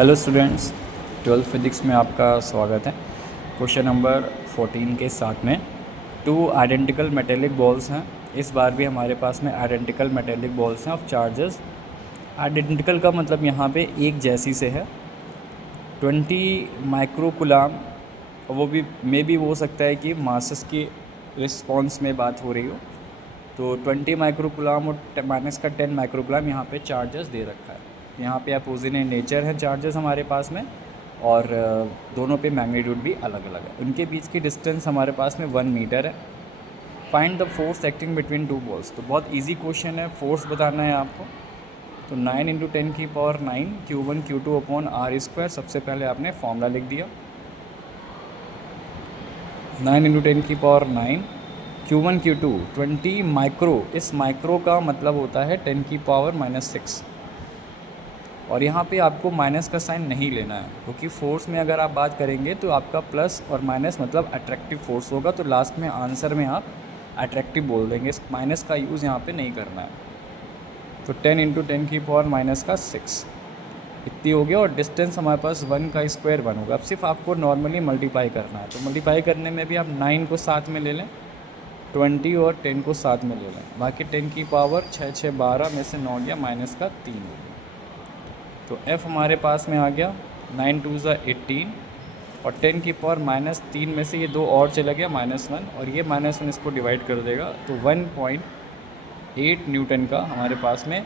Hello students, 12th physics में आपका स्वागत है। क्वेश्चन नंबर 14 के साथ में 2 आइडेंटिकल मेटेलिक बॉल्स हैं। इस बार भी हमारे पास में आइडेंटिकल मेटेलिक बॉल्स हैं ऑफ चार्जेस। आइडेंटिकल का मतलब यहाँ पे एक जैसी से है। 20 माइक्रोकुलाम, वो भी मे भी हो सकता है कि मासेस की रिस्पॉन्स में बात हो रही हो। तो 20 माइक्रोकुलाम और माइनस का 10 माइक्रोकुलाम यहाँ पे चार्जेस दे रखा है। यहाँ पे अपोजिट इन नेचर है चार्जेस हमारे पास में, और दोनों पे मैग्नीट्यूड भी अलग अलग है। उनके बीच की डिस्टेंस हमारे पास में 1 मीटर है। Find the force acting between two balls. तो बहुत इजी क्वेश्चन है, फोर्स बताना है आपको। तो 9 × 10⁹ Q1 Q2 अपॉन R²। सबसे पहले आपने फॉर्मूला लिख दिया। 9 × 10⁹ Q1 Q2 20 माइक्रो। इस माइक्रो का मतलब होता है 10⁻⁻⁶। और यहाँ पे आपको माइनस का साइन नहीं लेना है, क्योंकि फोर्स में अगर आप बात करेंगे तो आपका प्लस और माइनस मतलब अट्रैक्टिव फोर्स होगा। तो लास्ट में आंसर में आप अट्रैक्टिव बोल देंगे, इस माइनस का यूज़ यहाँ पे नहीं करना है। तो 10 × 10⁻⁶ इतनी हो गया। और डिस्टेंस हमारे पास 1 का स्क्वायर 1 होगा। अब सिर्फ आपको नॉर्मली मल्टीप्लाई करना है। तो मल्टीप्लाई करने में भी आप 9 को साथ में ले लें, 20 और 10 को साथ में ले लें। बाकी 10 की पावर 6 6 12 में से 9 गया, माइनस का 3 हो गया। तो F हमारे पास में आ गया 9 2 18, और 10 की पावर -3 में से ये 2 और चला गया -1, और ये -1 इसको डिवाइड कर देगा। तो 1.8 न्यूटन का हमारे पास में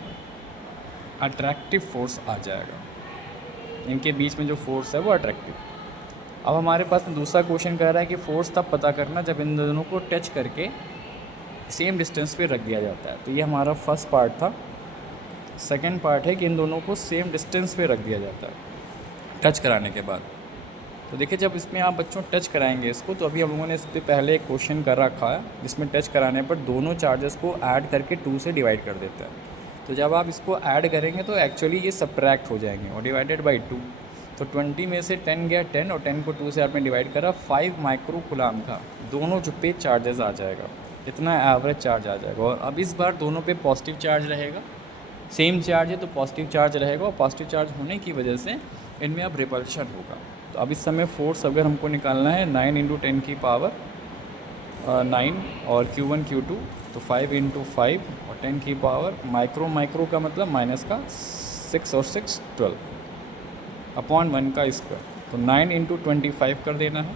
अट्रैक्टिव फोर्स आ जाएगा। इनके बीच में जो फोर्स है वो अट्रैक्टिव। अब हमारे पास में दूसरा क्वेश्चन कह रहा है कि फोर्स तब पता करना जब इन दोनों को टच करके सेम डिस्टेंस पे रख दिया जाता है। तो ये हमारा फर्स्ट पार्ट था। सेकंड पार्ट है कि इन दोनों को सेम डिस्टेंस पे रख दिया जाता है टच कराने के बाद। तो देखिए, जब इसमें आप बच्चों टच कराएंगे इसको, तो अभी हम लोगों ने इससे पहले एक क्वेश्चन कर रखा है जिसमें टच कराने पर दोनों चार्जेस को ऐड करके 2 से डिवाइड कर देता है। तो जब आप इसको ऐड करेंगे तो एक्चुअली ये सब्ट्रैक्ट हो जाएंगे और डिवाइडेड बाई 2। तो 20 में से 10 गया 10, और 10 को 2 से आपने डिवाइड करा, 5 माइक्रोकुलाम का दोनों जो पे चार्जेस आ जाएगा। इतना एवरेज चार्ज आ जाएगा। और अब इस बार दोनों पे पॉजिटिव चार्ज रहेगा। सेम चार्ज है तो पॉजिटिव चार्ज रहेगा, और पॉजिटिव चार्ज होने की वजह से इनमें अब रिपल्शन होगा। तो अब इस समय फोर्स अगर हमको निकालना है 9 × 10⁹ और Q1 Q2, तो 5 × 5 और 10 की पावर माइक्रो का मतलब माइनस का 6 और 6 12 अपॉन 1 का स्क्वायर। तो 9 × 25 कर देना है,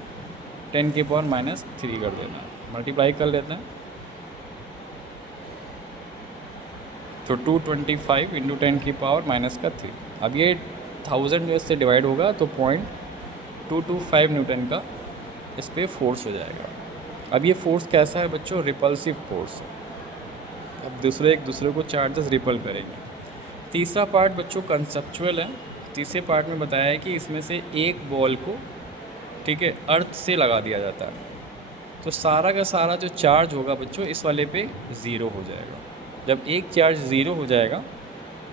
10 की पावर -3 कर देना है। मल्टीप्लाई कर लेते हैं। तो 225 × 10 की पावर -3। अब ये 1000 जो इससे डिवाइड होगा तो 0.225 न्यूटन का इस पर फोर्स हो जाएगा। अब ये फोर्स कैसा है बच्चों? रिपल्सिव फोर्स है। अब एक दूसरे को चार्जेस रिपल करेंगे। तीसरा पार्ट बच्चों कंसेप्चुअल है। तीसरे पार्ट में बताया है कि इसमें से एक बॉल को, ठीक है, अर्थ से लगा दिया जाता है। तो सारा का सारा जो चार्ज होगा बच्चों इस वाले पे 0 हो जाएगा। जब एक चार्ज 0 हो जाएगा,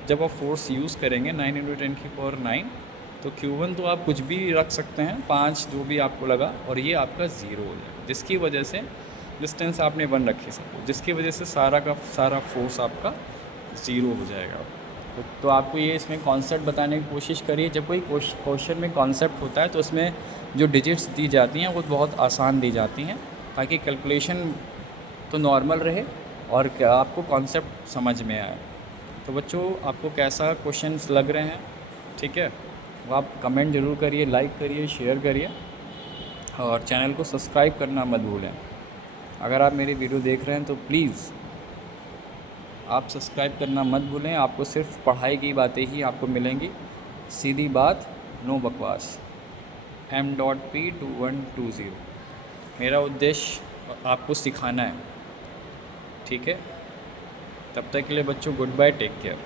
जब आप फोर्स यूज़ करेंगे 9 × 10⁹, तो Q1 तो आप कुछ भी रख सकते हैं, 5 जो भी आपको लगा, और ये आपका 0 हो जाएगा, जिसकी वजह से डिस्टेंस आपने 1 रखी सबको, जिसकी वजह से सारा का सारा फोर्स आपका 0 हो जाएगा। तो आपको ये इसमें कॉन्सेप्ट बताने की कोशिश करिए। जब कोई क्वेश्चन में कॉन्सेप्ट होता है तो उसमें जो डिजिट्स दी जाती हैं वो बहुत आसान दी जाती हैं, ताकि कैलकुलेशन तो नॉर्मल रहे और आपको कॉन्सेप्ट समझ में आए। तो बच्चों, आपको कैसा क्वेश्चंस लग रहे हैं, ठीक है, वो आप कमेंट ज़रूर करिए, लाइक करिए, शेयर करिए, और चैनल को सब्सक्राइब करना मत भूलें। अगर आप मेरी वीडियो देख रहे हैं तो प्लीज़ आप सब्सक्राइब करना मत भूलें। आपको सिर्फ पढ़ाई की बातें ही आपको मिलेंगी, सीधी बात, नो बकवास। M.P2120 मेरा उद्देश्य आपको सिखाना है, ठीक है। तब तक के लिए बच्चों, गुड बाय, टेक केयर।